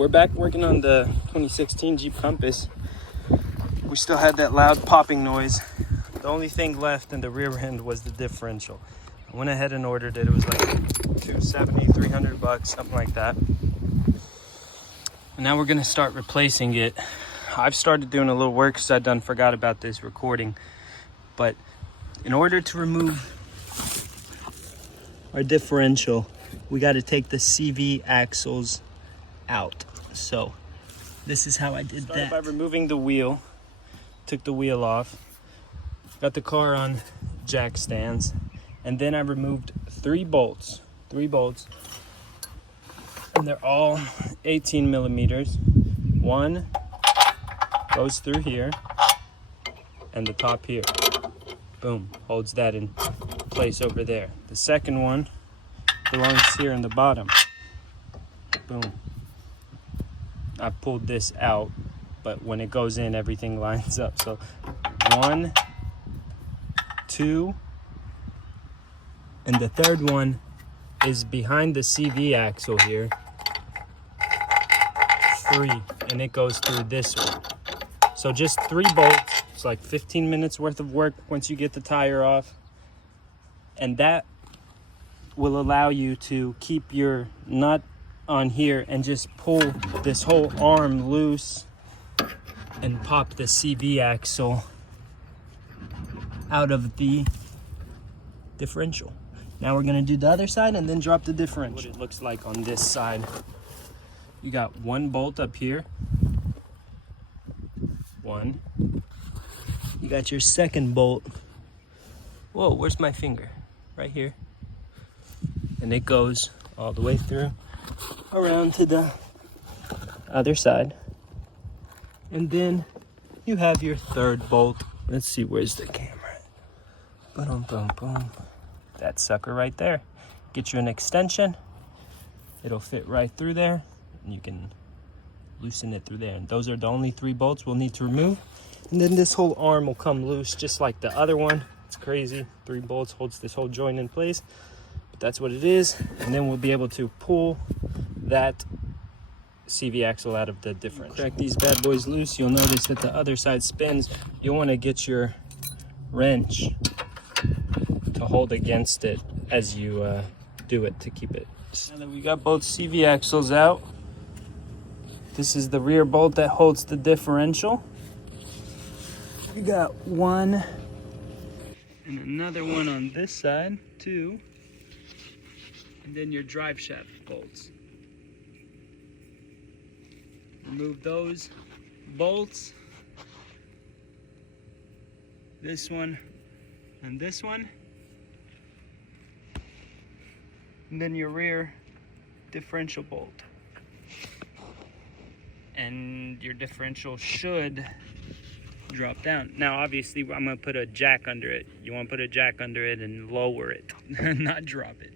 we're back working on the 2016 Jeep Compass. We still had that loud popping noise. The only thing left in the rear end was the differential. I went ahead and ordered it. It was like $270, $300, something like that. And now we're gonna start replacing it. I've started doing a little work because I done forgot about this recording. But in order to remove our differential, we got to take the CV axles out. So this is how I did that. Started by removing the wheel, took the wheel off, got the car on jack stands, and then I removed three bolts, and they're all 18 millimeters. One goes through here, and the top here, boom, holds that in place over there. The second one belongs here in the bottom, boom. I pulled this out, but when it goes in, everything lines up. So 1, 2, and the third one is behind the CV axle here. 3, and it goes through this one. So just 3 bolts. It's like 15 minutes worth of work once you get the tire off. And that will allow you to keep your nut on here and just pull this whole arm loose and pop the CV axle out of the differential. Now we're gonna do the other side and then drop the differential. What it looks like on this side. You got 1 bolt up here. 1. You got your second bolt. Whoa, where's my finger? Right here. And it goes all the way through, around to the other side. And then you have your third bolt. Let's see, where's the camera? Boom, boom, boom. That sucker right there. Get you an extension. It'll fit right through there, and you can loosen it through there. And those are the only 3 bolts we'll need to remove. And then this whole arm will come loose just like the other one. It's crazy. 3 bolts holds this whole joint in place. That's what it is. And then we'll be able to pull that CV axle out of the differential. Crack these bad boys loose. You'll notice that the other side spins. You'll want to get your wrench to hold against it as you do it to keep it. Now that we got both CV axles out, this is the rear bolt that holds the differential. You got 1 and another one on this side, 2. And then your drive shaft bolts. Remove those bolts. This one and this one. And then your rear differential bolt. And your differential should drop down. Now obviously I'm gonna put a jack under it. You wanna put a jack under it and lower it, not drop it.